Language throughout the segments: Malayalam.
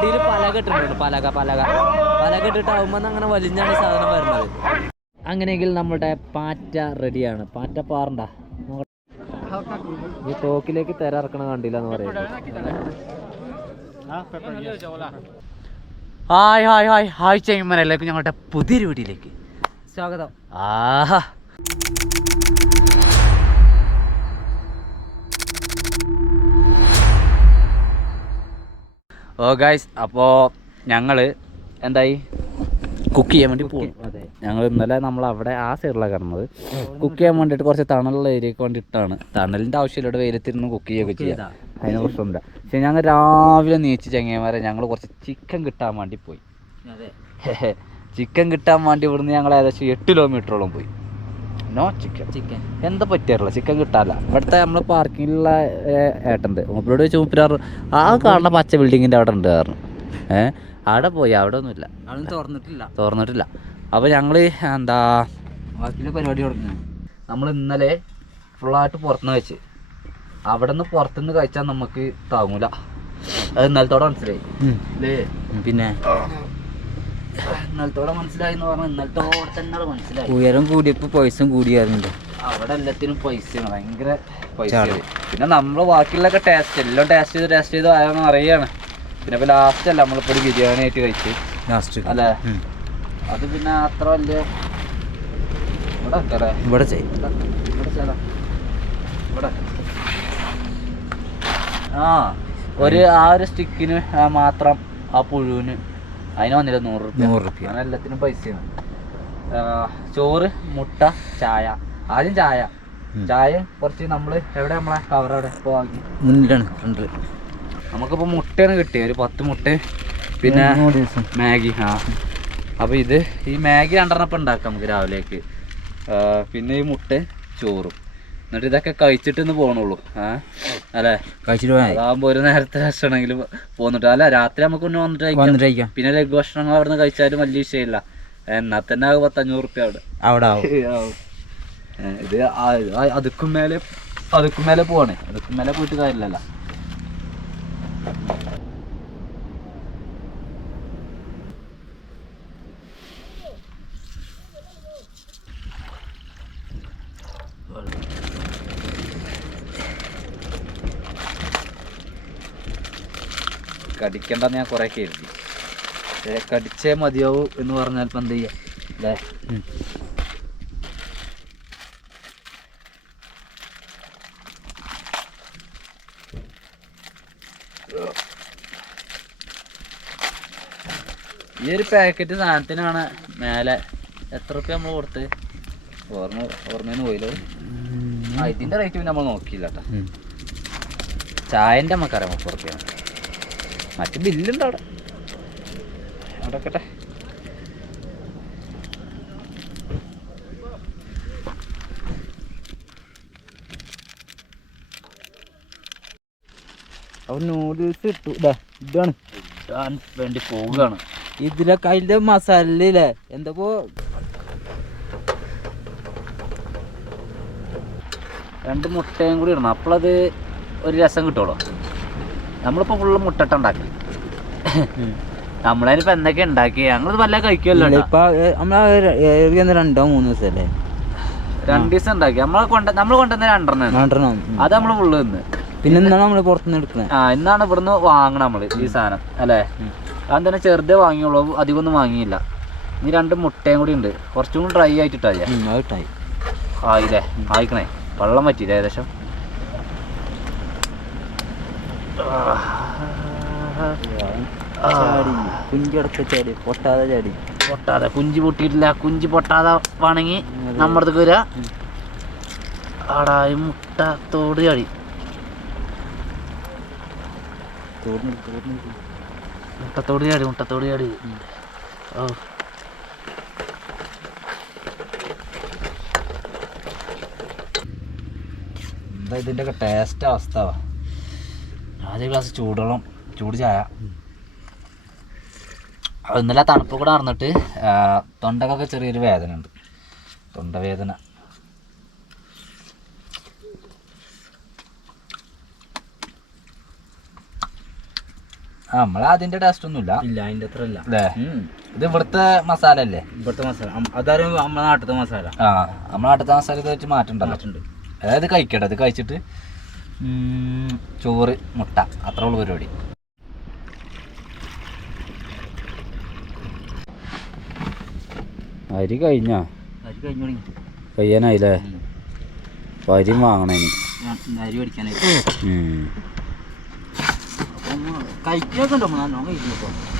അടിയിൽ പലക ഇട്ടിട്ടുണ്ട്. പലക ഇട്ടിട്ടാവുമ്പോൾ അങ്ങനെ വലിഞ്ഞാണ് ഈ സാധനം വരുന്നത്. അങ്ങനെയെങ്കിൽ നമ്മുടെ പാറ്റ റെഡിയാണ്. പാറ്റ പാറണ്ട ഈ തോക്കിലേക്ക് തിരറക്കണ കണ്ടില്ല എന്ന് പറയുന്നത്. ഹായ് ഹായ് ഹായ് ഹായ് ചെയ്യുമ്പോഴേക്കും ഞങ്ങളുടെ പുതിയൊരു വീഡിയോയിലേക്ക് സ്വാഗതം. ആഹാ ഓ ഗൈസ്, അപ്പോൾ ഞങ്ങൾ എന്തായി കുക്ക് ചെയ്യാൻ വേണ്ടി പോകും. അതെ, ഞങ്ങൾ ഇന്നലെ അവിടെ ആ സൈഡിലാണ് കിടന്നത്. കുക്ക് ചെയ്യാൻ വേണ്ടിയിട്ട് കുറച്ച് തണലുള്ള ഏരിയക്ക് വേണ്ടിയിട്ടാണ്. തണലിൻ്റെ ആവശ്യമില്ല, ഇവിടെ വെയിലത്തിരുന്ന് കുക്ക് ചെയ്യുകയൊക്കെ ചെയ്യാം, അതിന് പ്രശ്നമില്ല. പക്ഷേ ഞങ്ങൾ രാവിലെ നീച്ച് ചങ്ങന്മാരെ ഞങ്ങൾ കുറച്ച് ചിക്കൻ കിട്ടാൻ വേണ്ടി പോയി. ചിക്കൻ കിട്ടാൻ വേണ്ടി ഇവിടുന്ന് ഞങ്ങൾ ഏകദേശം 8 കിലോമീറ്ററോളം പോയി. നോ ചിക്കൻ എന്താ പറ്റിയാറില്ല, ചിക്കൻ കിട്ടാറില്ല. ഇവിടുത്തെ നമ്മൾ പാർക്കിങ്ങിലുള്ള ഏട്ടുണ്ട്. മൂപ്പരോട് ചോദിച്ചു, മൂപ്പരാറ് ആ കാണുന്ന പച്ച ബിൽഡിങ്ങിൻ്റെ അവിടെ ഉണ്ട് കാരണം അവിടെ പോയി. അവിടെ ഒന്നുമില്ല, തുറന്നിട്ടില്ല. അപ്പോൾ ഞങ്ങൾ എന്താ ബാക്കിയുള്ള പരിപാടി തുടങ്ങി. നമ്മൾ ഇന്നലെ ഫുള്ളായിട്ട് പുറത്തുനിന്ന് കഴിച്ച്. അവിടെ നിന്ന് പുറത്തുനിന്ന് കഴിച്ചാൽ നമുക്ക് താങ്ങൂല. അത് ഇന്നലത്തോടെ മനസ്സിലായി അല്ലേ? പിന്നെ ഇന്നലത്തോടെ മനസ്സിലായി എന്ന് പറഞ്ഞാൽ ഇന്നലത്തോടെ തന്നെ മനസ്സിലായി. ഉയരം കൂടിയപ്പോൾ പൈസ കൂടിയാറുണ്ട്. അവിടെ എല്ലാത്തിനും പൈസയാണ്, ഭയങ്കര പൈസയാണ്. പിന്നെ നമ്മൾ ബാക്കിയുള്ളതൊക്കെ എല്ലാം ടേസ്റ്റ് ചെയ്ത് ആയാലും അറിയാണ്. പിന്നെ ഇപ്പോൾ ലാസ്റ്റ് അല്ല നമ്മളിപ്പോൾ ഒരു ബിരിയാണി ആയിട്ട് കഴിച്ച് ലാസ്റ്റ് അല്ലേ? അത് പിന്നെ അത്ര വലിയ ഇവിടെ ആ ഒരു സ്റ്റിക്കിന് മാത്രം ആ പുഴുവിന് അതിന് വന്നില്ല 100 രൂപ. അങ്ങനെ എല്ലാത്തിനും പൈസയാണ്. ചോറ്, മുട്ട, ചായ. ആദ്യം ചായ കുറച്ച് നമ്മൾ എവിടെ നമ്മളെ കവർ അവിടെ ഇപ്പോൾ വാങ്ങി മുന്നിലാണ് ഫ്രണ്ടിൽ. നമുക്കിപ്പോൾ മുട്ടയാണ് കിട്ടിയത്, ഒരു 10 മുട്ട, പിന്നെ മാഗി. അപ്പോൾ ഈ മാഗി 2 ഇപ്പം ഉണ്ടാക്കാം നമുക്ക് രാവിലേക്ക്. പിന്നെ ഈ മുട്ട, ചോറും. എന്നിട്ട് ഇതൊക്കെ കഴിച്ചിട്ടൊന്ന് പോകണുള്ളൂ അല്ലേ? കഴിച്ചിട്ട് അതാകുമ്പോൾ ഒരു നേരത്തെ ഭക്ഷണമെങ്കിലും പോന്നിട്ട് അല്ല, രാത്രി നമുക്ക് മുന്നേ വന്നിട്ട് കഴിക്കാം. പിന്നെ ലഘു ഭക്ഷണങ്ങൾ അവിടെ നിന്ന് കഴിച്ചാലും വലിയ വിഷയമില്ല. എന്നാൽ തന്നെ ആകും 500 റുപ്യ അവിടെ ആവും. ഇത് അതുക്കും മേലെ പോവാണ്. അതുക്കും മേലെ പോയിട്ട് കാര്യമില്ലല്ലോ. കടിക്കണ്ടെന്ന് ഞാൻ കുറേ കരുതി. കടിച്ചേ മതിയാവൂ എന്ന് പറഞ്ഞാൽ ഇപ്പം എന്ത് ചെയ്യാം അല്ലേ? ഈ ഒരു പാക്കറ്റ് സാധനത്തിനാണ് മേലെ എത്ര റുപ്യ നമ്മൾ കൊടുത്ത് ഓർമ്മയെന്ന് പോയില്ലോ. ഇതിൻ്റെ റേറ്റ് പിന്നെ നമ്മൾ നോക്കിയില്ല കേട്ടോ. ചായൻ്റെ നമുക്കറിയാം 30 റുപ്യാണ്. മറ്റു ബില്ലുണ്ട് അവിടെ അടക്കട്ടെ. അപ്പോൾ നൂഡിൽസ് ഇട്ടു. ഇതാണ് ഇടാൻ വേണ്ടി പോവുകയാണ്. ഇതിലൊക്കെ അതിൻ്റെ മസാലയില്ലേ എന്തപ്പോ 2 മുട്ടയും കൂടി ഇടണം, അപ്പോഴത് ഒരു രസം കിട്ടുള്ളൂ. നമ്മളിപ്പോൾ ഫുള്ള് മുട്ടട്ട ഉണ്ടാക്കി. നമ്മളതിനിപ്പോൾ എന്തൊക്കെ ഉണ്ടാക്കി ഞങ്ങളിത് വല്ല കഴിക്കുമല്ലോ. ഇപ്പം നമ്മൾ 2-3 ദിവസമല്ലേ 2 ദിവസം ഉണ്ടാക്കി. നമ്മൾ കൊണ്ടുവന്ന 2 അത് നമ്മൾ ഫുള്ള് നിന്ന്. പിന്നെ ഇന്നാണ് നമ്മൾ പുറത്തുനിന്ന് എടുക്കുന്നത്. ഇന്നാണ് ഇവിടുന്ന് വാങ്ങണം നമ്മൾ ഈ സാധനം അല്ലേ? അത് തന്നെ ചെറുതേ വാങ്ങിയുള്ളൂ, അധികമൊന്നും വാങ്ങിയില്ല. ഇനി 2 മുട്ടയും കൂടി ഉണ്ട്, കുറച്ചും കൂടി ഡ്രൈ ആയിട്ടിട്ടായി. ആയില്ലേ? ആയിക്കണേ, വെള്ളം പറ്റിയില്ല ഏകദേശം. പൊട്ടാതെ കുഞ്ചി പൊട്ടിയിട്ടില്ല. കുഞ്ചി പൊട്ടാതെ വേണമെങ്കിൽ നമ്മുടെ അടുത്ത് വരിക. ആടായി മുട്ടത്തോട് ചാടി മുട്ടത്തോട് ചാടി. ഓ എന്താ ഇതിൻ്റെയൊക്കെ ടേസ്റ്റ് അവസ്ഥ. ആദ്യ ഗ്ലാസ് ചൂടുവെള്ളം, ചൂട് ചായ. ഇന്നലെ തണുപ്പ് കൂടെ അറിഞ്ഞിട്ട് തൊണ്ടക്കൊക്കെ ചെറിയൊരു വേദന ഉണ്ട്, തൊണ്ടവേദന. നമ്മളെ അതിന്റെ ടേസ്റ്റ് ഒന്നുമില്ല. ഇല്ല അതിന്റെ അത്ര ഇല്ല അല്ലേ? ഇത് ഇവിടുത്തെ മസാല അല്ലേ? ഇവിടുത്തെ മസാല അതാരും നമ്മുടെ നാട്ടിലത്തെ മസാല. നമ്മുടെ നാട്ടിലത്തെ മസാല ഇത് വെച്ച് മാറ്റുണ്ടല്ലോ. അതായത് കഴിക്കട്ടെ, ഇത് കഴിച്ചിട്ട് ചോറ് മുട്ട അത്ര ഉള്ള പരിപാടി. അരി കഴിഞ്ഞാ? അരി കഴിഞ്ഞു തുടങ്ങി. കഴിയാനായില്ലേ? അരി വാങ്ങണേ അരി മേടിക്കാനായിട്ട്.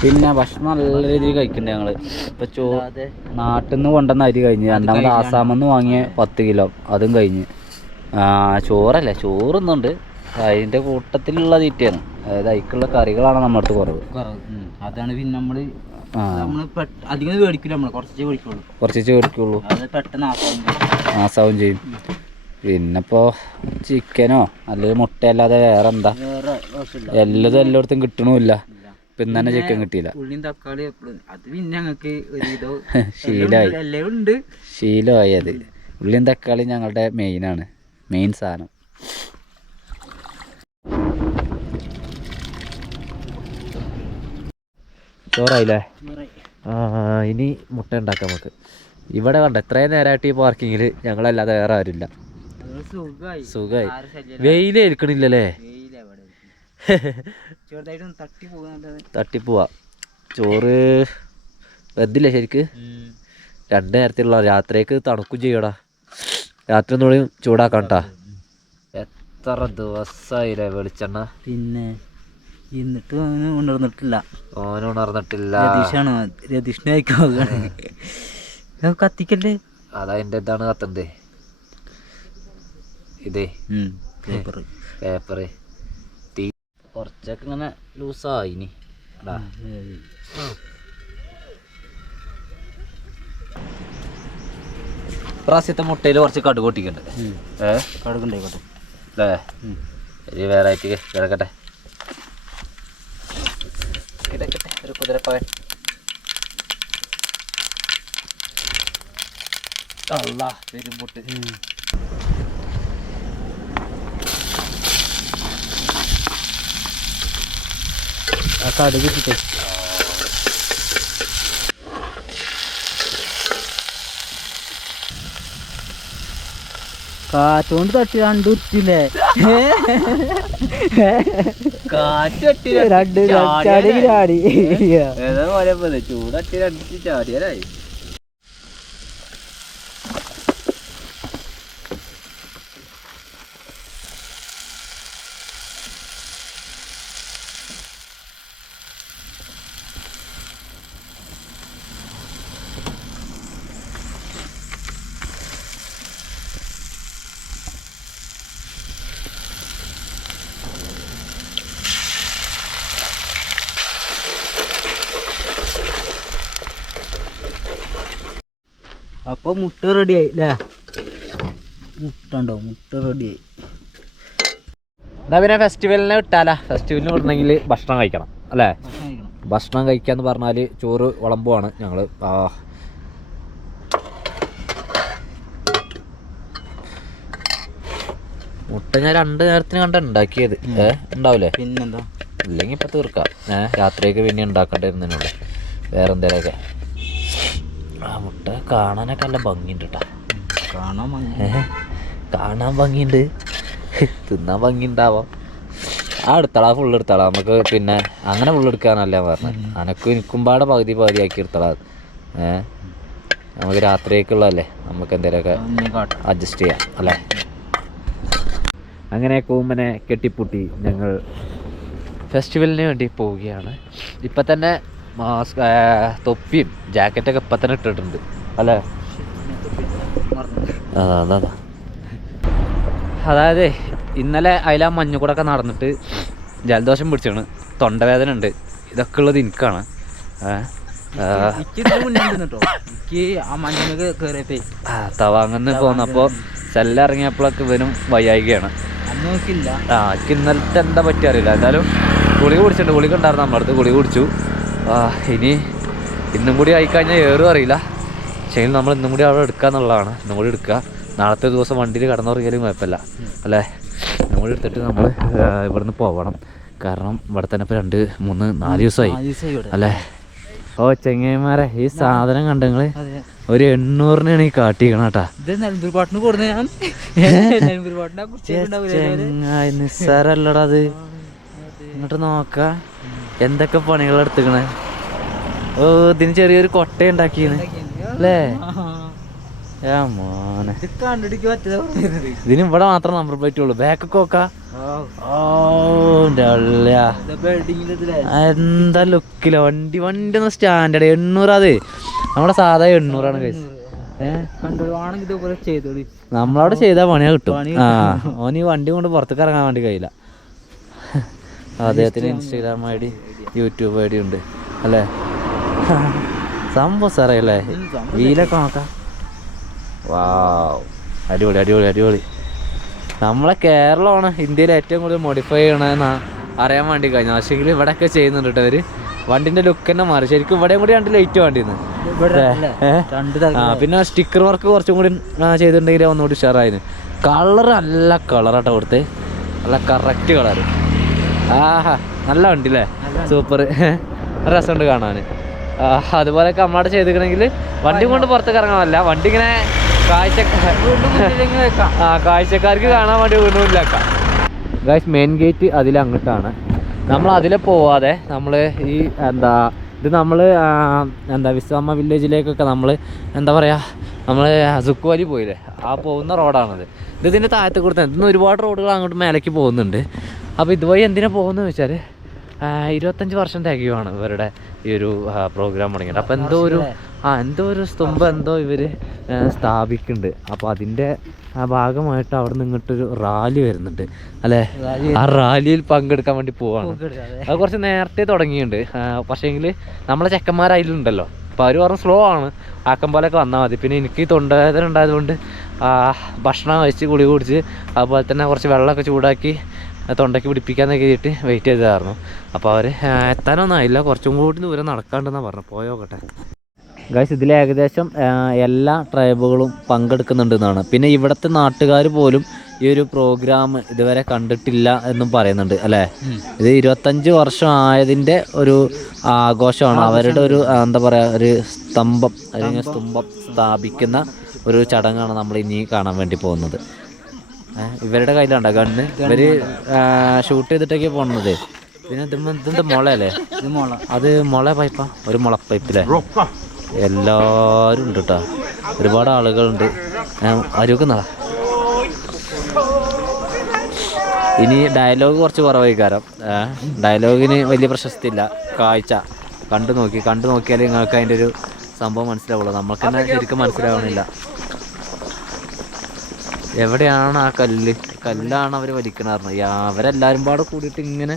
പിന്നെ ഭക്ഷണം നല്ല രീതിയിൽ കഴിക്കണ്ടേ ഞങ്ങള്. ഇപ്പൊ നാട്ടിൽ നിന്ന് കൊണ്ടുവന്ന അരി കഴിഞ്ഞ്, രണ്ടാമത് ആസാമിൽ നിന്ന് വാങ്ങിയ 10 കിലോ അതും കഴിഞ്ഞ്. ചോറല്ലേ, ചോറുന്നുണ്ട്. അതിന്റെ കൂട്ടത്തിലുള്ള തീറ്റയാണ്, അതായത് അതിക്കുള്ള കറികളാണ് നമ്മുടെ അടുത്ത് കുറവ്. അതാണ് പിന്നെ നമ്മള് അധികം മേടിക്കില്ല, നമ്മള് കുറച്ചേ മേടിക്കുള്ളൂ. അത് പെട്ടെന്ന് ആസാവും ചെയ്യും. പിന്നെപ്പോ ചിക്കനോ അല്ലെങ്കിൽ മുട്ട അല്ലാതെ വേറെ എന്താ, എല്ലാതും എല്ലായിടത്തും കിട്ടണമില്ല. ഇപ്പം തന്നെ ചിക്കൻ കിട്ടിയില്ല. ഉള്ളിയും തക്കാളി അത് പിന്നെ ഞങ്ങൾക്ക് ശീലമായി. അത് ഉള്ളിയും തക്കാളി ഞങ്ങളുടെ മെയിൻ സാധനം. ചോറായില്ലേ? ഇനി മുട്ട ഉണ്ടാക്കാം നമുക്ക്. ഇവിടെ കണ്ട എത്രയും നേരമായിട്ട് ഈ പാർക്കിങ്ങിൽ ഞങ്ങളല്ലാതെ വേറെ ആരുമില്ല. സുഖമായി. വെയിലേൽക്കണില്ലല്ലേ? തട്ടിപ്പോവാ. ചോറ് വെന്തില്ല ശരിക്ക്. 2 നേരത്തിലുള്ള രാത്രിക്ക് തണുക്കും ചെയ്യടാ. രാത്രി ഒന്നുകൂടി ചൂടാക്കാട്ടാ. എത്ര ദിവസമായില്ലേ വെളിച്ചെണ്ണ? പിന്നെ എന്നിട്ട് ഉണർന്നിട്ടില്ല. രതീഷിനെ കത്തിക്കല്ലേ? അതാ എൻ്റെ ഇതാണ് കത്തണ്ടേ, ഇതേ പേപ്പറ്. തീ കുറച്ചൊക്കെ ഇങ്ങനെ ലൂസായിനി. പ്രാവശ്യത്തെ മുട്ടയിൽ കുറച്ച് കടുക് പൊട്ടിക്കണ്ടേ? കടുകുണ്ടായിക്കോട്ടെ അല്ലേ? ഒരു വെറൈറ്റി കിടക്കട്ടെ. ഒരു കുതിരപ്പവൻ. പെരുമ്പൊട്ട്. ആ കടുക് ഇട്ടിട്ടേ കാറ്റോണ്ട് തട്ടി രണ്ടുറ്റില്ലേ? കാറ്റ് തട്ടി ചാടി ഏതാ പോലെ ചൂടട്ടി രണ്ടിട്ട് ചാടിയാലായി. അപ്പോൾ മുട്ട റെഡിയായി അല്ലേ? മുട്ട റെഡിയായി. എന്നാ പിന്നെ ഫെസ്റ്റിവലിനെ വിട്ടാലാ? ഫെസ്റ്റിവലിന് വിടണമെങ്കിൽ ഭക്ഷണം കഴിക്കണം അല്ലേ? ഭക്ഷണം കഴിക്കാന്ന് പറഞ്ഞാൽ ചോറ് വിളമ്പുവാണ് ഞങ്ങൾ. മുട്ട ഞാൻ 2 നേരത്തിന് കണ്ട ഉണ്ടാക്കിയത്. ഉണ്ടാവില്ലേ? പിന്നെന്താ, ഇല്ലെങ്കിൽ ഇപ്പം തീർക്കാം. രാത്രിയൊക്കെ പിന്നെ ഉണ്ടാക്കേണ്ടിരുന്നതിനുള്ളൂ വേറെ എന്തേലൊക്കെ. മുട്ട കാണാനൊക്കെ നല്ല ഭംഗിയുണ്ട് കേട്ടോ. കാണാൻ ഭംഗിയുണ്ട്, തിന്നാൻ ഭംഗിയുണ്ടാവാം. എടുത്തളാ, ഫുള്ള് എടുത്തളാ. നമുക്ക് പിന്നെ അങ്ങനെ ഫുള്ളെടുക്കാനല്ല പറഞ്ഞത്. എനിക്കും പാടെ പകുതി ആക്കി എടുത്തളാ. നമുക്ക് രാത്രിയൊക്കെയുള്ളതല്ലേ, നമുക്ക് എന്തേലുമൊക്കെ അഡ്ജസ്റ്റ് ചെയ്യാം അല്ലേ? അങ്ങനെ കൂമ്പനെ കെട്ടിപ്പൂട്ടി ഞങ്ങൾ ഫെസ്റ്റിവലിന് വേണ്ടി പോവുകയാണ്. ഇപ്പം തന്നെ തൊപ്പിയും ജാക്കറ്റൊക്കെ ഇപ്പം തന്നെ ഇട്ടിട്ടുണ്ട് അല്ലേ? അതാ അതായത് ഇന്നലെ അതിലാ മഞ്ഞുകൂടൊക്കെ നടന്നിട്ട് ജലദോഷം പിടിച്ചാണ്, തൊണ്ടവേദന ഉണ്ട്. ഇതൊക്കെ ഉള്ളത് എനിക്കാണ്. തവാങ്ങന്ന് പോന്നപ്പോൾ സെല്ലിറങ്ങിയപ്പോഴൊക്കെ ഇവനും വയ്യായികയാണ്. എനിക്ക് ഇന്നലത്തെ എന്താ പറ്റിയ അറിയില്ല. എന്തായാലും ഗുളിക കുടിച്ചിട്ടുണ്ട്. ഗുളിക ഉണ്ടായിരുന്നു നമ്മുടെ അടുത്ത്, ഗുളിക കുടിച്ചു. ഇന്നും കൂടി ആയിക്കഴിഞ്ഞാൽ ഏറും അറിയില്ല. പക്ഷേ നമ്മൾ ഇന്നും കൂടി അവിടെ എടുക്കുക എന്നുള്ളതാണ്. ഇന്നും കൂടി എടുക്കുക. നാളത്തെ ദിവസം വണ്ടിയിൽ കടന്നുറങ്ങിയാലും കുഴപ്പമില്ല അല്ലേ? ഇന്നും കൂടി എടുത്തിട്ട് നമ്മൾ ഇവിടുന്ന് പോകണം. കാരണം ഇവിടെ തന്നെ ഇപ്പോൾ 2, 3, 4 ദിവസമായി അല്ലേ. ഓ ചെങ്ങന്മാരെ ഈ സാധനം കണ്ട നിങ്ങള് ഒരു 800-നാണ് ഈ കാട്ടിക്കണം കേട്ടാ. നിസ്സാരല്ലടാ അത്. ഇങ്ങോട്ട് നോക്ക എന്തൊക്കെ പണികൾ എടുത്തിക്കണേ. ഓ ഇതിന് ചെറിയൊരു കൊട്ട ഉണ്ടാക്കിയാണ് അല്ലേ. മോനെ ഇതിന് ഇവിടെ മാത്രം നമ്പർ പ്ലേറ്റ് ഉള്ളു. ബാക്കൊക്കെ നോക്കാ. എന്താ ലുക്കില്ല വണ്ടി. വണ്ടി ഒന്ന് സ്റ്റാൻഡേർഡ് 800. അത് നമ്മുടെ സാധാ 800-ആണ് കഴിച്ചത്. നമ്മളവിടെ ചെയ്താൽ പണിയാ കിട്ടും. ഓൻ ഈ വണ്ടി കൊണ്ട് പുറത്തേക്ക് ഇറങ്ങാൻ വേണ്ടി കഴിയില്ല. അദ്ദേഹത്തിന് Instagram I D, YouTube I D ഉണ്ട് അല്ലേ. സംഭവം സാറല്ലേ. വീലൊക്കെ നോക്കാം. വാവ് അടിപൊളി അടിപൊളി അടിപൊളി. നമ്മളെ കേരളമാണ് ഇന്ത്യയിൽ ഏറ്റവും കൂടുതൽ മോഡിഫൈ ചെയ്യണമെന്നാ അറിയാൻ വേണ്ടി കഴിഞ്ഞു. പക്ഷേങ്കിൽ ഇവിടെയൊക്കെ ചെയ്യുന്നുണ്ട് കേട്ടോ അവർ. വണ്ടിൻ്റെ ലുക്ക് തന്നെ മാറി. ശരിക്കും ഇവിടെയും കൂടി 2 ലൈറ്റ് വണ്ടിന്ന്. പിന്നെ സ്റ്റിക്കർ വർക്ക് കുറച്ചും കൂടി ചെയ്തിട്ടുണ്ടെങ്കിൽ ഒന്നുകൂടി ഉഷാറായിരുന്നു. കളർ നല്ല കളറാട്ടോ കൊടുത്ത്. നല്ല കറക്റ്റ് കളറ്. ആഹാ നല്ല വണ്ടി അല്ലേ. സൂപ്പർ രസമുണ്ട് കാണാൻ. അതുപോലെയൊക്കെ നമ്മളവിടെ ചെയ്തിരിക്കണമെങ്കിൽ വണ്ടി കൊണ്ട് പുറത്തേക്ക് ഇറങ്ങാനല്ല. വണ്ടി ഇങ്ങനെ കാഴ്ചക്കാർക്ക് കാണാൻ വേണ്ടി വീണ്ടും ഇല്ലാക്കാം. ഗൈസ് മെയിൻ ഗേറ്റ് അതിലങ്ങോട്ടാണ്. നമ്മൾ അതിലെ പോവാതെ നമ്മൾ ഈ ഇത് നമ്മൾ വിശ്വമ്മ വില്ലേജിലേക്കൊക്കെ നമ്മൾ എന്താ പറയുക, നമ്മൾ സുക്ക് വാലി പോയില്ലേ, ആ പോകുന്ന റോഡാണത്. ഇതിൻ്റെ താഴത്ത് കൊടുത്ത ഇന്ന് ഒരുപാട് റോഡുകൾ അങ്ങോട്ട് മേലേക്ക് പോകുന്നുണ്ട്. അപ്പോൾ ഇതുവഴി എന്തിനാണ് പോകുന്നത് വെച്ചാൽ 25 വർഷം തികയുവാണ് ഇവരുടെ ഈ ഒരു പ്രോഗ്രാം തുടങ്ങിയിട്ട്. അപ്പോൾ എന്തോ ഒരു സ്തംഭം എന്തോ ഇവർ സ്ഥാപിക്കുന്നുണ്ട്. അപ്പോൾ അതിൻ്റെ ഭാഗമായിട്ട് അവിടെ നിന്ന് ഇങ്ങോട്ടൊരു റാലി വരുന്നുണ്ട് അല്ലേ. ആ റാലിയിൽ പങ്കെടുക്കാൻ വേണ്ടി പോവാണ്. അത് കുറച്ച് നേരത്തെ തുടങ്ങിയിട്ടുണ്ട്. പക്ഷേങ്കിൽ നമ്മളെ ചെക്കന്മാരതിലുണ്ടല്ലോ. അപ്പോൾ അവർ പറഞ്ഞ് സ്ലോ ആണ്, ആക്കം പോലെയൊക്കെ വന്നാൽ മതി. പിന്നെ എനിക്ക് തൊണ്ടവേദന ഉണ്ടായതുകൊണ്ട് ഭക്ഷണം കഴിച്ച് കുളി കുടിച്ച് അതുപോലെ തന്നെ കുറച്ച് വെള്ളമൊക്കെ ചൂടാക്കി തൊണ്ടയ്ക്ക് പിടിപ്പിക്കാന്നൊക്കെ ചെയ്തിട്ട് വെയിറ്റ് ചെയ്തായിരുന്നു. അപ്പോൾ അവർ എത്താനൊന്നും ആയില്ല, കുറച്ചും കൂടി ദൂരം നടക്കാണ്ടെന്നാണ് പറഞ്ഞു. പോയോക്കട്ടെ ഗൈസ്. ഇതിൽ ഏകദേശം എല്ലാ ട്രൈബുകളും പങ്കെടുക്കുന്നുണ്ടെന്നാണ്. പിന്നെ ഇവിടുത്തെ നാട്ടുകാർ പോലും ഈ ഒരു പ്രോഗ്രാം ഇതുവരെ കണ്ടിട്ടില്ല എന്നും പറയുന്നുണ്ട് അല്ലേ. ഇത് 25 വർഷം ആയതിൻ്റെ ഒരു ആഘോഷമാണ്. അവരുടെ ഒരു എന്താ പറയുക, ഒരു സ്തംഭം അല്ലെങ്കിൽ സ്തംഭം സ്ഥാപിക്കുന്ന ഒരു ചടങ്ങാണ് നമ്മൾ ഇനി കാണാൻ വേണ്ടി പോകുന്നത്. ഇവരുടെ കയ്യിലുണ്ടോ ഗണ്ണ്? ഇവർ ഷൂട്ട് ചെയ്തിട്ടൊക്കെ പോകുന്നത്. പിന്നെ ഇതെന്താ മുളയല്ലേ? അത് മുള പൈപ്പാ, ഒരു മുള പൈപ്പില്ലേ. എല്ലാവരും ഉണ്ട് കേട്ടോ, ഒരുപാട് ആളുകളുണ്ട്. അരുക്കുന്നതാ. ഇനി ഡയലോഗ് കുറച്ച് കുറവായി കാരണം ഡയലോഗിന് വലിയ പ്രശസ്തി ഇല്ല. കാഴ്ച കണ്ടു നോക്കിയാൽ നിങ്ങൾക്ക് അതിൻ്റെ ഒരു സംഭവം മനസ്സിലാവുള്ളൂ. നമുക്ക് തന്നെ ശരിക്കും മനസ്സിലാവണില്ല. എവിടെയാണ് ആ കല്ലാണ് അവർ വലിക്കണമായിരുന്നു. അവരെല്ലാവരും പാടെ കൂടിയിട്ട് ഇങ്ങനെ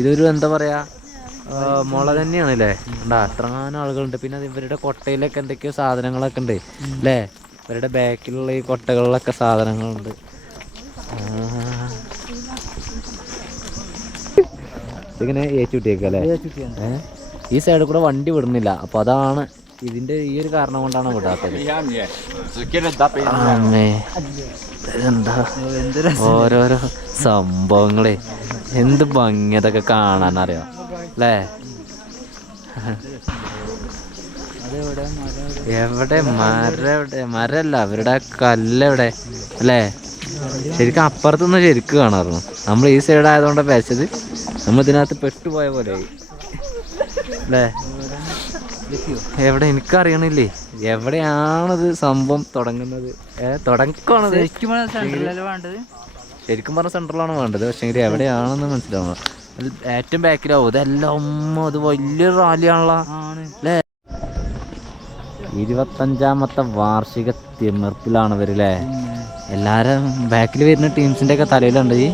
ഇതൊരു എന്താ പറയുക, മുള തന്നെയാണല്ലേ. ഉണ്ടാ അത്രങ്ങാനും ആളുകളുണ്ട്. പിന്നെ ഇവരുടെ കൊട്ടയിലൊക്കെ എന്തൊക്കെയോ സാധനങ്ങളൊക്കെ ഉണ്ട് അല്ലേ. ഇവരുടെ ബാക്കിലുള്ള ഈ കൊട്ടകളിലൊക്കെ സാധനങ്ങളുണ്ട്. ഇതിങ്ങനെ ഏച്ചുട്ടിയേക്കല്ലേ. ഈ സൈഡിൽ കൂടെ വണ്ടി വിടുന്നില്ല. അപ്പോൾ അതാണ് ഇതിൻ്റെ ഈ ഒരു കാരണം കൊണ്ടാണ് വിടാത്തത്. എന്താ ഓരോരോ സംഭവങ്ങളെ എന്ത് ഭംഗി അതൊക്കെ കാണാനറിയാം അല്ലേ. എവിടെ മരല്ല, അവരുടെ കല്ലെവിടെ അല്ലേ. ശരിക്കും അപ്പുറത്തുനിന്ന് ശരിക്കും കാണാറുണ്ട്. നമ്മൾ ഈ സൈഡ് ആയതുകൊണ്ടാണ് പേച്ചത്. നമ്മൾ ഇതിനകത്ത് പെട്ടുപോയ പോലെ അല്ലേ. എവിടെ എനിക്കറിയണില്ലേ എവിടെയാണത് സംഭവം തുടങ്ങുന്നത്. തുടക്കമാണത് ശരിക്കും പറഞ്ഞ സെൻട്രലാണ് വേണ്ടത്. പക്ഷേ എവിടെയാണെന്ന് മനസ്സിലാവണം. ഏറ്റവും ബാക്കിലാവും. ഇതെല്ലാം അത് വലിയൊരു റാലിയാണല്ലോ അല്ലേ. 25ാമത്തെ വാർഷിക തിമിർപ്പിലാണ് ഇവരല്ലേ. എല്ലാരും ബാക്കിൽ വരുന്ന ടീംസിന്റെ ഒക്കെ തലയിലുണ്ട് ഈ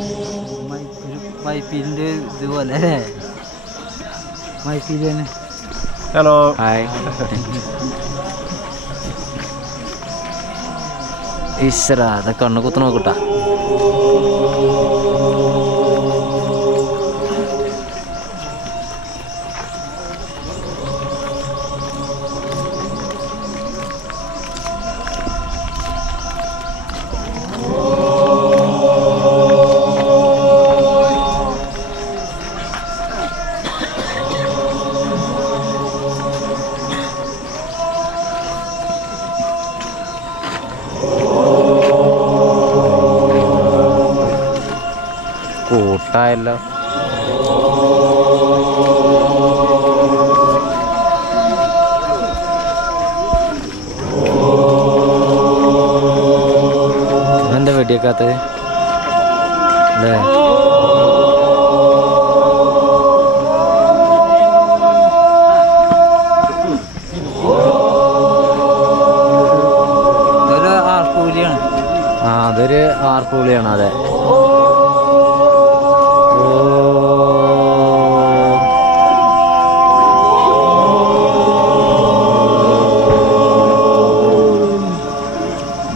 ഇതുപോലെ. Hello hi. ഈശ്വര അതൊക്കെ കണ്ണു കുത്ത് നോക്കട്ടാ. കട്ടായല്ലോ. എന്താ വെടിയേക്കാത്തത് അല്ലേ? ആ അതൊരു ആർപ്പുളിയാണ്. അതെ.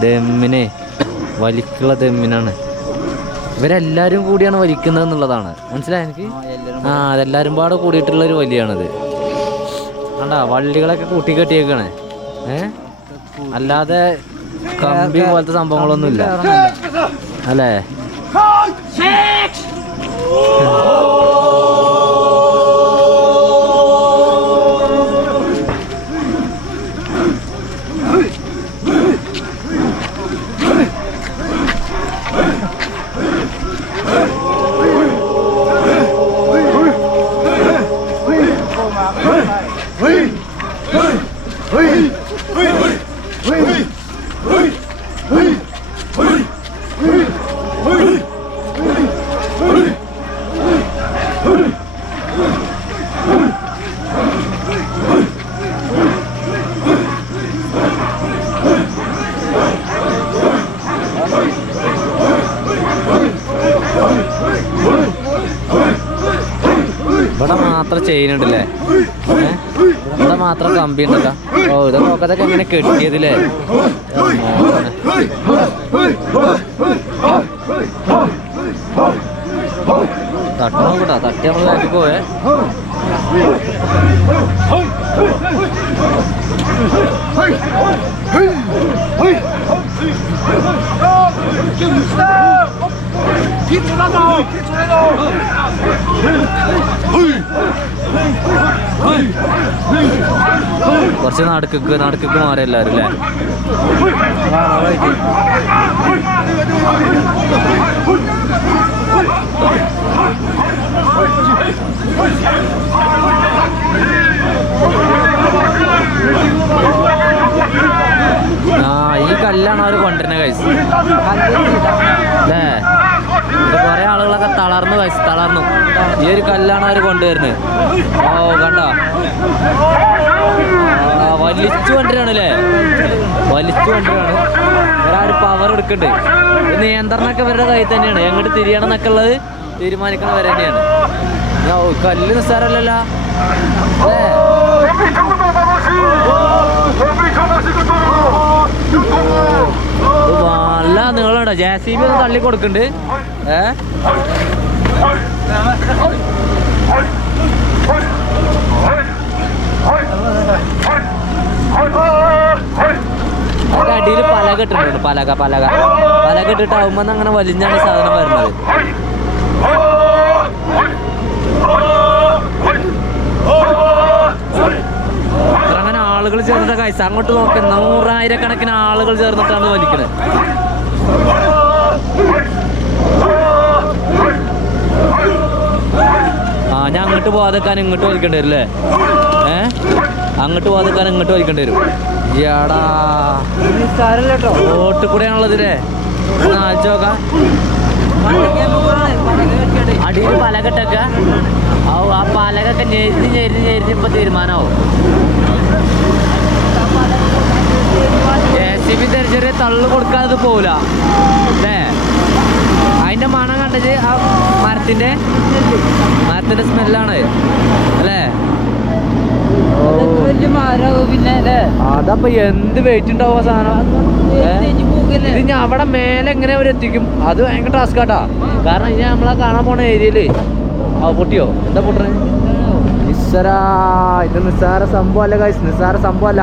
ദമ്മിനെ വലിക്കുള്ള ദമ്മിനാണ്. ഇവരെല്ലാരും കൂടിയാണ് വലിക്കുന്നത് എന്നുള്ളതാണ് മനസ്സിലായി എനിക്ക്. ആ അതെല്ലാരും പാടെ കൂടിയിട്ടുള്ളൊരു വലിയാണിത്. കണ്ടാ വള്ളികളൊക്കെ കൂട്ടി കെട്ടിയേക്കാണ്. അല്ലാതെ കമ്പി പോലത്തെ സംഭവങ്ങളൊന്നുമില്ല അല്ലേ? ഇവിടെ മാത്രം ചെയിൻ ഉണ്ടല്ലേ? ഇവിടെ മാത്രം കമ്പി ഉണ്ടല്ലോ. ഓ ഇതൊക്കെ നോക്കത്തൊക്കെ എങ്ങനെ കെട്ടിയതില്ലേ? തട്ടണോ കൂട്ടാ, തട്ടി നമ്മൾ ബാക്കി പോയേ. കുറച്ച് നടക്ക് മാറി എല്ലാവരും അല്ലേ? ആ ഈ കല്ലാണ് അവർ കൊണ്ടുവരുന്നത് കൈസ് അല്ലേ? ഇത് കുറെ ആളുകളൊക്കെ തളർന്നു കൈസ്, തളർന്നു. ഈ ഒരു കല്ലാണ് അവർ കൊണ്ടുവരുന്നത്. ഓ കണ്ടോ, വലിച്ചു കൊണ്ടുവരാണല്ലേ? വലിച്ചു കൊണ്ടുവരാണ്. ഒരാൾ പവർ എടുക്കുന്നുണ്ട്. നിയന്ത്രണമൊക്കെ ഇവരുടെ കയ്യിൽ തന്നെയാണ്. എങ്ങോട്ട് തിരിയണം എന്നൊക്കെ ഉള്ളത് തീരുമാനിക്കണവർ തന്നെയാണ്. കല്ല് നിസ്സാരമല്ലല്ലോ അല്ലേ? നല്ല നിങ്ങളുണ്ടോ? JCB ഒന്ന് തള്ളി കൊടുക്കുന്നുണ്ട്. അടിയിൽ പലക ഇട്ടിട്ടുണ്ട്. പലക ഇട്ടിട്ടാവുമ്പോ അങ്ങനെ വലിഞ്ഞാണ് സാധനം വരുന്നത്. അങ്ങനെ ആളുകൾ ചേർന്നിട്ട് കൈസ അങ്ങോട്ട് നോക്കി 100,000 ആളുകൾ ചേർന്നിട്ടാണ് വലിക്കണത്. ആ ഞാൻ അങ്ങോട്ട് പോകാതെക്കാൻ ഇങ്ങോട്ട് വലിക്കേണ്ടി വരും അല്ലേ? അങ്ങോട്ട് പോകാതെക്കാൻ ഇങ്ങോട്ട് വലിക്കേണ്ടി വരും. എടാ റോട്ടിൽ കൂടെയാണുള്ളതില്ലേ? ആലോചിച്ച് നോക്കാം. അടിയിൽ പലകട്ടൊക്കെ ആ പലകൊക്കെ ഞെരിഞ്ഞിപ്പോ തീരുമാനമാവും. JCB ചെറിയ തള്ളു കൊടുക്കാതെ പോവില്ല അല്ലേ? അതിന്റെ മണം കണ്ടത് ആ മരത്തിന്റെ സ്മെല്ലാണ് അല്ലേ? അതപ്പൊ എന്ത് വെയിറ്റ് ഉണ്ടാവും ആ സാധനം? ഇത് ഞാൻ അവിടെ മേലെ എങ്ങനെ അവർ എത്തിക്കും? അത് ഭയങ്കര ടാസ്ക് ആട്ടാ. കാരണം ഇനി നമ്മളെ കാണാൻ പോണ ഏരിയയില് പൊട്ടിയോ? എന്താ പൊട്ടണേ? നിസ്സാരാ, ഇത് നിസ്സാര സംഭവമല്ല ഗൈസ്, നിസ്സാര സംഭവമല്ല.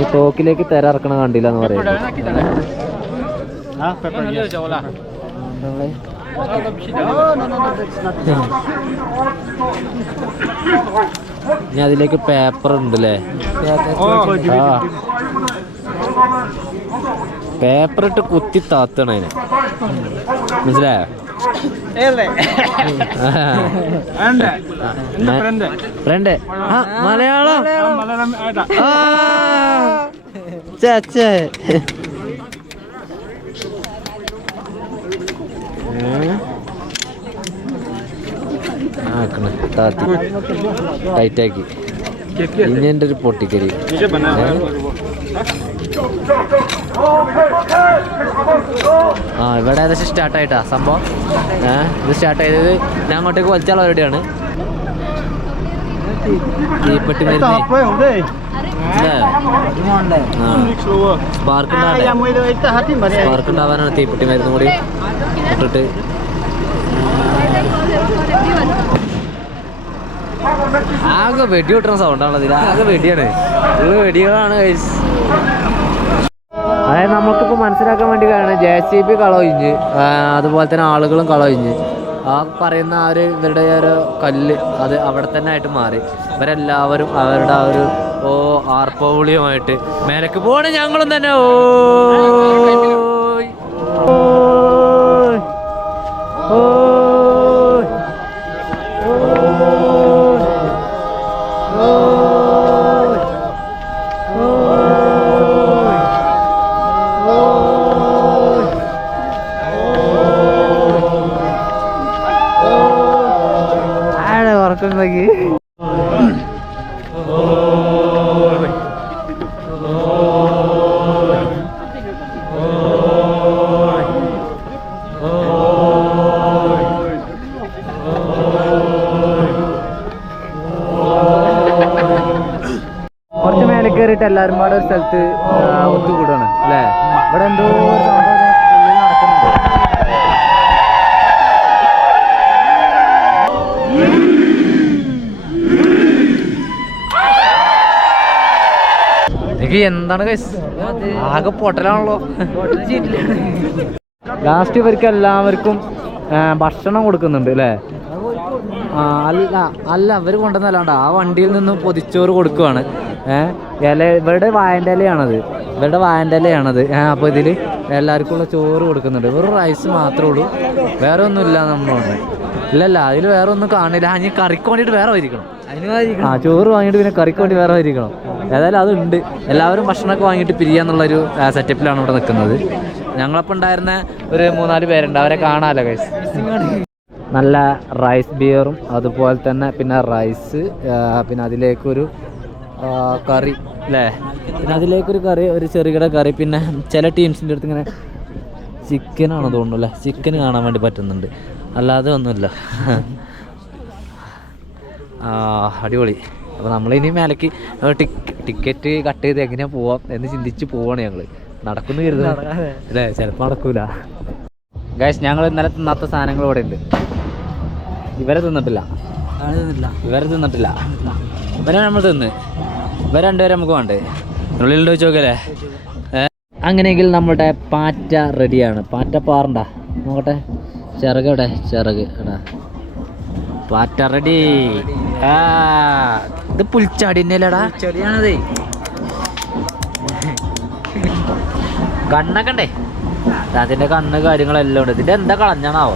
ഈ തോക്കിലേക്ക് തെരറക്കണ കണ്ടില്ല എന്ന് പറയുന്നത്. ഇനി അതിലേക്ക് പേപ്പർ ഉണ്ടല്ലേ? ആ പേപ്പർ ഇട്ട് കുത്തി താത്തണ അതിന്, മനസ്സിലായോ? ഫ്രണ്ട് ആ മലയാളം ചേ ആക്കണ താത്തി ടൈറ്റാക്കി ഇങ്ങൻ്റെ ഒരു പൊട്ടിക്കരി. ആ ഇവിടെ ഏകദേശം സ്റ്റാർട്ടായിട്ടാ സംഭവം. ഇത് സ്റ്റാർട്ട് ചെയ്തത് ഞാൻ അങ്ങോട്ടേക്ക് വലിച്ചാൽ ഓൾറെഡിയാണ്. തീപ്പെട്ടി മരുന്ന് സ്പാർക്ക് ഉണ്ടാവാനാണ് തീപ്പെട്ടി മരുന്ന് കൂടി ഇട്ടിട്ട്. ആകെ വെടി കിട്ടുന്ന സൗണ്ടാണത്. ആകെ വെടിയാണ്, ഫുള്ള് വെടികളാണ്. അതായത് നമുക്കിപ്പോൾ മനസ്സിലാക്കാൻ വേണ്ടി കാരണം JCB കളൊഴിഞ്ഞ് അതുപോലെ തന്നെ ആളുകളും കളൊഴിഞ്ഞ് ആ പറയുന്ന ആ ഒരു ഇവരുടെ ഒരു കല്ല് അത് അവിടെ തന്നെ ആയിട്ട് മാറി. ഇവരെല്ലാവരും അവരുടെ ആ ഒരു ആർപ്പവിളിയുമായിട്ട് മേലേക്ക് പോണ ഞങ്ങളും തന്നെ കുറച്ച് മേലെ കയറിയിട്ട് എല്ലാവരും പാടെ ഒരു സ്ഥലത്ത് ഒത്തുകൂടാണ് അല്ലേ? ഇവിടെ എന്തോ നടക്കുന്നുണ്ട്. എനിക്ക് എന്താണ് ആകെ പൊട്ടലാണല്ലോ. ലാസ്റ്റ് ഇവർക്ക് എല്ലാവർക്കും ഭക്ഷണം കൊടുക്കുന്നുണ്ട് അല്ലേ? അല്ല അവർ കൊണ്ടുവന്നല്ലാണ്ട് ആ വണ്ടിയിൽ നിന്ന് പൊതിച്ചോറ് കൊടുക്കുവാണ്. ഇവരുടെ വായൻ്റെ ഇലയാണത്. അപ്പോൾ ഇതിൽ എല്ലാവർക്കും ഉള്ള ചോറ് കൊടുക്കുന്നുണ്ട്. വെറും റൈസ് മാത്രമേ ഉള്ളൂ, വേറെ ഒന്നുമില്ല നമ്മളോട്. ഇല്ലല്ല അതിൽ വേറെ ഒന്നും കാണില്ല. ഇനി കറിക്ക് വേണ്ടിയിട്ട് വേറെ വരിക്കണം. ചോറ് വാങ്ങിയിട്ട് പിന്നെ കറിക്ക് വേണ്ടി വേറെ വരിക്കണം. ഏതായാലും അതുണ്ട്. എല്ലാവരും ഭക്ഷണമൊക്കെ വാങ്ങിയിട്ട് പിരിയാന്നുള്ളൊരു സെറ്റപ്പിലാണ് ഇവിടെ നിൽക്കുന്നത്. ഞങ്ങളപ്പോൾ ഉണ്ടായിരുന്ന ഒരു 3-4 പേരുണ്ട്, അവരെ കാണാമല്ലോ ഗൈസ്. നല്ല റൈസ് ബിയറും അതുപോലെ തന്നെ പിന്നെ റൈസ്, പിന്നെ അതിലേക്കൊരു കറി അല്ലേ? പിന്നെ അതിലേക്കൊരു കറി, ഒരു ചെറുകിട കറി. പിന്നെ ചില ടീംസിൻ്റെ അടുത്ത് ഇങ്ങനെ ചിക്കനാണോ തോന്നുന്നു അല്ലേ? ചിക്കൻ കാണാൻ വേണ്ടി പറ്റുന്നുണ്ട്, അല്ലാതെ ഒന്നുമില്ല. അടിപൊളി. അപ്പോൾ നമ്മളിനി മേലേക്ക് ടിക്കറ്റ് കട്ട് ചെയ്ത് എങ്ങനെയാണ് പോവാം എന്ന് ചിന്തിച്ച് പോവാണ് ഞങ്ങൾ. നടക്കുന്നു കരുതുന്നത് അല്ലേ? ചിലപ്പോൾ നടക്കൂല ഗൈസ്. ഞങ്ങൾ ഇന്നലെ തിന്നാത്ത സാധനങ്ങൾ ഇവിടെ ഉണ്ട്. ഇവരെ തിന്നിട്ടില്ല. ഇവരെ നമ്മൾ തിന്ന്. ഇവരെ രണ്ടുപേരെ നമുക്ക് വേണ്ടേ? ഉള്ളിലുണ്ടോ വെച്ച് നോക്കല്ലേ? അങ്ങനെയെങ്കിൽ നമ്മുടെ പാറ്റ റെഡിയാണ്. പാറ്റ പാറണ്ട നോക്കട്ടെ. ചിറക് എവിടെ? ചിറക് എടാ. പാറ്റ റെഡി. ഇത് പുൽച്ചാടി തന്നെയല്ലേടാ? ചെടിയാണതേ. കണ്ണൊക്കെ ഉണ്ടേ, അതിന്റെ കണ്ണ് കാര്യങ്ങളെല്ലാം ഉണ്ട്. ഇതിന്റെ എന്താ കളഞ്ഞാണാവോ?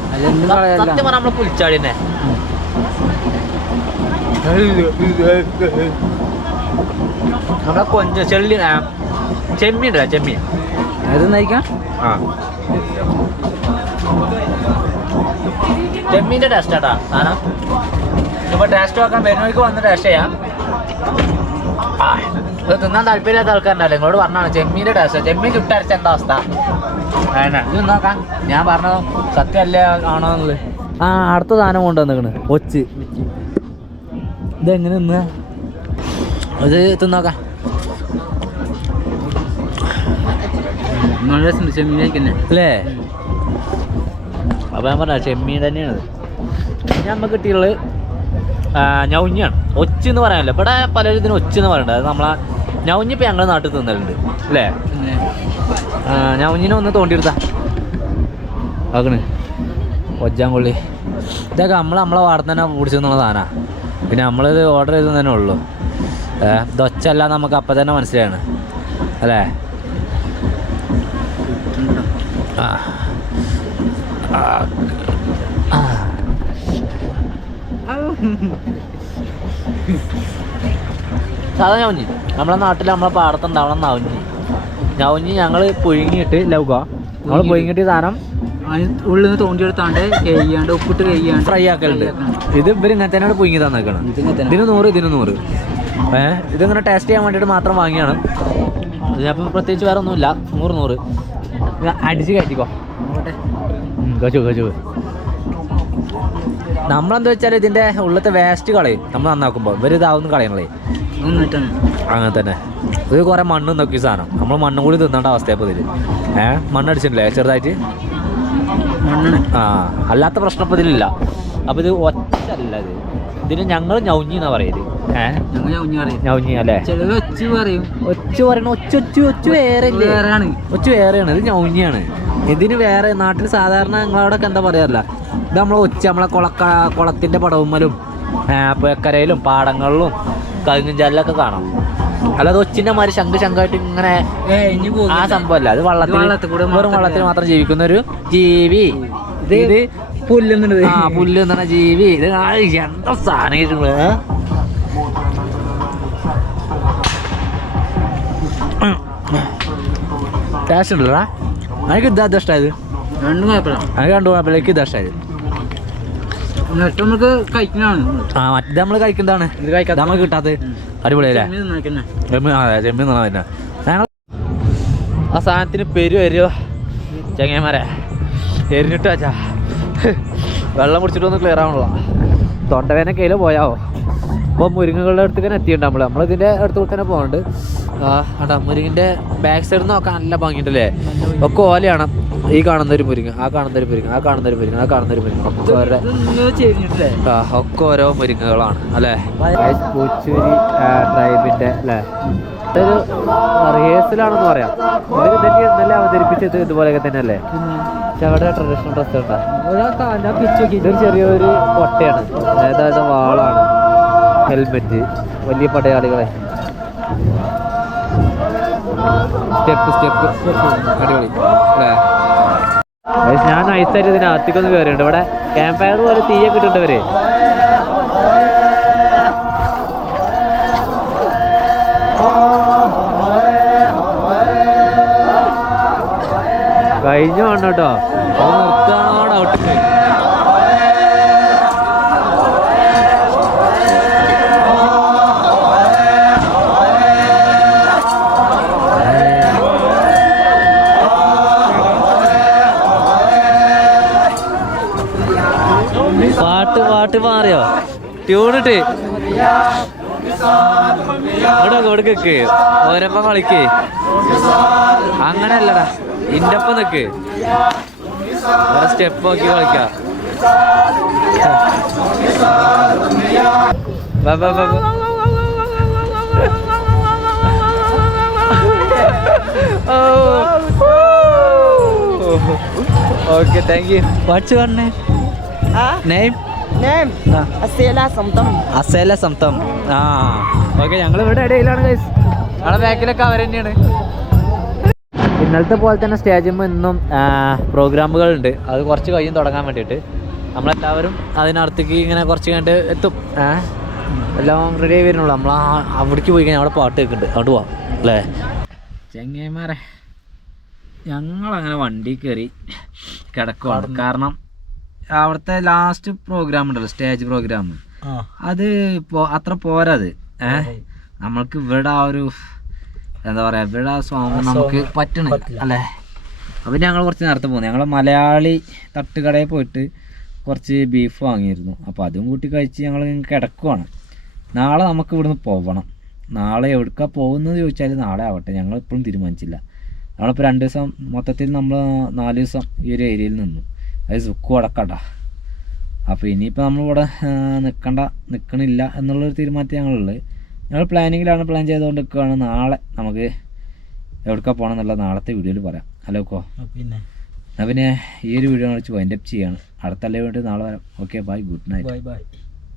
സത്യം പറഞ്ഞാൽ നമ്മള് പുൽച്ചാടി തന്നെ. നമ്മളെ കൊഞ്ച ചെമ്മീൻ ഉണ്ടോ? ചെമ്മീൻ അത് നയിക്കാം. ചെമ്മീൻ്റെ ടേസ്റ്റ് ആട്ടാ സാധനം. ഇപ്പൊ ടേസ്റ്റ് നോക്കാൻ വരുന്നവർക്ക് വന്ന് ടേസ്റ്റ് ചെയ്യാം. ഇത് തിന്നാൻ താല്പര്യമില്ലാത്ത ആൾക്കാരുണ്ടല്ലോ, നിങ്ങളോട് പറഞ്ഞാണ് ചെമ്മീൻ്റെ ടേസ്റ്റ്. ചെമ്മീൻ ചുട്ടരച്ച എന്താ അവസ്ഥ? ഇത് നോക്കാം. ഞാൻ പറഞ്ഞത് സത്യമല്ലേ ആണോ എന്നുള്ളത്. അടുത്ത സാധനം കൊണ്ടുവന്നിക്കണ് ഒച്ച്. ഇതെങ്ങനെ തിന്നാ? ഇത് തിന്നോക്കാം. ചെമ്മീൻ അല്ലേ? അപ്പോൾ ഞാൻ പറഞ്ഞ ചെമ്മീൻ തന്നെയാണത്. നമുക്ക് കിട്ടിയുള്ളത് ഞൗഞ്ഞാണ്. ഒച്ചെന്ന് പറയാനല്ലോ, ഇവിടെ പലരും ഇതിന് ഒച്ചെന്ന് പറയണ്ട. അത് നമ്മളെ ഞൗഞ്ഞിപ്പോൾ ഞങ്ങളുടെ നാട്ടിൽ തിന്നലുണ്ട് അല്ലേ? ഞൗഞ്ഞിനെ ഒന്ന് തോണ്ടിയെടുത്താ ആക്കണ് ഒച്ചാൻ കൊള്ളി. ഇതൊക്കെ നമ്മളെ പാടത്ത് തന്നെ പിടിച്ചെന്നുള്ള സാധനമാണ്. പിന്നെ നമ്മളിത് ഓർഡർ ചെയ്തു തന്നെ ഉള്ളൂ. ദൊച്ചല്ല നമുക്ക് അപ്പം തന്നെ മനസ്സിലാണ് അല്ലേ. സാധാ ഞവഞ്ഞി നമ്മളെ നാട്ടിൽ നമ്മളെ പാടത്തുണ്ടാവണം ഞവഞ്ഞി ഞങ്ങൾ പുഴുങ്ങിയിട്ട് നമ്മൾ പുഴുങ്ങിയിട്ട് സാധനം ഉള്ളിൽ നിന്ന് തോണ്ടിയെടുത്താണ്ട് കഴിയാണ്ട് ഉപ്പിട്ട് കഴിയാണ്ട് ഫ്രൈ ആക്കലുണ്ട്. ഇത് ഇവർ ഇങ്ങനെ തന്നെയാണ് പുഴുങ്ങി തന്നേക്കണം. ഇതിന് 100 ഇതിന് 100. ഇതിങ്ങനെ ടേസ്റ്റ് ചെയ്യാൻ വേണ്ടിയിട്ട് മാത്രം വാങ്ങിയാണ്. അപ്പം പ്രത്യേകിച്ച് വേറെ ഒന്നുമില്ല. 100 അടിച്ച് കയറ്റിക്കോ. കച്ചു നമ്മളെന്താ വെച്ചാൽ ഇതിൻ്റെ ഉള്ളത്തെ വേസ്റ്റ് കളയും നമ്മൾ നന്നാക്കുമ്പോൾ. ഇവർ ഇതാവുന്ന കളയണേ അങ്ങനെ തന്നെ. ഇത് കുറേ മണ്ണ് നോക്കി സാധനം നമ്മൾ മണ്ണും കൂടി തിന്നേണ്ട അവസ്ഥയപ്പോൾ ഇതിൽ മണ്ണടിച്ചിട്ടില്ലേ ചെറുതായിട്ട്. അല്ലാത്ത പ്രശ്നം ഇപ്പോൾ ഇതിലില്ല. അപ്പോൾ ഇത് ഒറ്റല്ല. ഇതിന് ഞങ്ങൾ ഞൗഞ്ഞി എന്നാ പറയല്. ഞൗഞ്ഞി അല്ലേ. ഒച്ചു പറയണ ഒച്ചു വേറെയാണ്. ഇത് ഞൗഞ്ഞിയാണ്. ഇതിന് വേറെ നാട്ടിൽ സാധാരണ ഞങ്ങളവിടെയൊക്കെ എന്താ പറയാറില്ല. ഇത് നമ്മളെ നമ്മളെ കുളത്തിൻ്റെ പടവുമ്മലും പുഴക്കരയിലും പാടങ്ങളിലും കഴുകും ജല്ലൊക്കെ കാണാം. അല്ലാതെ ഒച്ചിൻ്റെ മാതിരി ശങ്കായിട്ട് ഇങ്ങനെ ആ സംഭവമല്ല. അത് വെറും വെള്ളത്തിൽ മാത്രം ജീവിക്കുന്ന ഒരു ജീവി. ഇത് പുല്ല് എന്ന് പറഞ്ഞ ജീവി. ഇത് എന്താ സാധനം ടേസ്റ്റ് ഉണ്ടല്ലോ. എനിക്ക് ഇതാ ഇഷ്ടമായത്. എനിക്ക് 2 കുഴപ്പമില്ല. എനിക്ക് ഇതാ ഇഷ്ടമായത്. മറ്റേ നമ്മൾ കഴിക്കുന്നതാണ്. ഇത് കഴിക്കാതെ നമ്മൾ കിട്ടാത്തത്. അടിപൊളിയല്ലേ. ചെമ്മീൻ തിന്നാ പിന്നെ ഞങ്ങൾ ആ സാധനത്തിന് വരുമോ ചങ്ങന്മാരെ എരിഞ്ഞിട്ട് വെച്ചാ വെള്ളം കുടിച്ചിട്ടൊന്ന് ക്ലിയർ ആവണല്ലോ. തൊണ്ടവേന കയ്യിൽ പോയാവോ. അപ്പോൾ മുരിങ്ങകളുടെ അടുത്ത് തന്നെ എത്തിയിട്ടുണ്ട്. നമ്മളിതിൻ്റെ അടുത്ത് കൂടെ തന്നെ പോകുന്നുണ്ട്. ആണ്ടാ മുരിങ്ങിൻ്റെ ബാക്ക് സൈഡിൽ നിന്ന് നോക്കാൻ നല്ല ഭംഗിയുണ്ടല്ലേ. ഒക്കെ ഓലയാണ്. ഈ കാണുന്നൊരു മുരിങ്ങ, ആ കാണുന്നൊരു മുരിങ്ങ, ആ കാണുന്നൊരു മുരിങ്ങ, ആ കാണുന്നൊരു മുരിങ്ങ, ഒക്കെ ഓരോ മുരിങ്ങകളാണ് അല്ലേ. പൂച്ചൂരി ട്രൈബിൻ്റെ അല്ലേ. ഇതൊരു റിഹേഴ്സലാണെന്ന് പറയാം. ഇവർ തന്നെ നല്ല അവതരിപ്പിച്ചത് ഇതുപോലെയൊക്കെ തന്നെ അല്ലേ. പക്ഷെ അവിടെ ട്രഡീഷണൽ ഡ്രസ് ഉണ്ടാ. ഇതൊരു ചെറിയൊരു കൊട്ടയാണ്. അതായത് വാളാണ്, ഹെൽമെറ്റ്, വലിയ പടയാളികളെ സ്റ്റെപ്പ് അടിപൊളി അല്ലേ. ഞാൻ നൈസായിട്ട് ഇതിനകത്തേക്കൊന്ന് കയറിയുണ്ട്. ഇവിടെ ക്യാമ്പ് ഫയർ പോലെ തീയൊക്കെ ഇട്ടിട്ടവര്. കഴിഞ്ഞു വേണം കേട്ടോ. നിർത്താണോ ഡൗട്ട്. പാട്ട് മാറിയോ ട്യൂണിട്ട് ഇവിടെ കൊടുക്ക് ഓരപ്പം കളിക്ക്. അങ്ങനെയല്ലടാ ഇൻ്റെപ്പം നിക്ക്. വേറെ സ്റ്റെപ്പ് നോക്കി കളിക്കാം. Okay thank you. What's your name? Name? Asela Samtam. Okay ഞങ്ങൾ ഇവിടെ ഇടയിലാണ് ഗൈസ്. ഞങ്ങളുടെ ബാക്കിലൊക്കെ അവർ തന്നെയാണ്. ഇന്നലത്തെ പോലെ തന്നെ സ്റ്റേജിൽ ഇന്നും പ്രോഗ്രാമുകളുണ്ട്. അത് കുറച്ച് കഴിയും തുടങ്ങാൻ വേണ്ടിയിട്ട്. നമ്മളെല്ലാവരും അതിനടുത്തേക്ക് ഇങ്ങനെ കുറച്ച് കണ്ട് എത്തും. എല്ലാം റെഡി ആയി വരുന്നുള്ളൂ. നമ്മൾ അവിടേക്ക് പോയി കഴിഞ്ഞാൽ അവിടെ പാട്ട് കേൾക്കുന്നുണ്ട്. അവിടെ പോവാം അല്ലേ ചെങ്ങന്മാരെ. ഞങ്ങളങ്ങനെ വണ്ടി കയറി കിടക്കുവാണ്. കാരണം അവിടുത്തെ ലാസ്റ്റ് പ്രോഗ്രാം ഉണ്ടല്ലോ, സ്റ്റേജ് പ്രോഗ്രാം, അത് അത്ര പോരാത്. നമ്മൾക്ക് ഇവിടെ ആ ഒരു എന്താ പറയുക, ഇവിടെ ആ സോങ് നമുക്ക് പറ്റണില്ല അല്ലേ. അപ്പം ഞങ്ങൾ കുറച്ച് നേരത്തെ പോകുന്നു. ഞങ്ങൾ മലയാളി തട്ടുകടയിൽ പോയിട്ട് കുറച്ച് ബീഫ് വാങ്ങിയിരുന്നു. അപ്പോൾ അതും കൂട്ടി കഴിച്ച് ഞങ്ങൾ കിടക്കുവാണ്. നാളെ നമുക്ക് ഇവിടുന്ന് പോകണം. നാളെ എവിടേക്കാണ് പോകുന്നത് ചോദിച്ചാൽ നാളെ ആവട്ടെ. ഞങ്ങളിപ്പോഴും തീരുമാനിച്ചില്ല. നമ്മളിപ്പോൾ 2 ദിവസം മൊത്തത്തിൽ നമ്മൾ 4 ദിവസം ഈ ഒരു ഏരിയയിൽ നിന്നു. അത് സുഖം അടക്കണ്ട. അപ്പോൾ ഇനിയിപ്പോൾ നമ്മളിവിടെ നിൽക്കണില്ല എന്നുള്ളൊരു തീരുമാനത്തിൽ ഞങ്ങളുള്ളത്. ഞങ്ങൾ പ്ലാനിങ്ങിലാണ്, പ്ലാൻ ചെയ്തുകൊണ്ട് നിൽക്കുകയാണ്. നാളെ നമുക്ക് എവിടേക്കാണ് പോകണം എന്നുള്ളത് നാളത്തെ വീഡിയോയിൽ പറയാം. ഹലോക്കോ പിന്നെ ഈ ഒരു വീഡിയോ വെച്ച് വൈൻഡപ്പ് ചെയ്യാണ്. അടുത്തല്ലേ വേണ്ടി നാളെ വരാം. Okay bye, good night. By.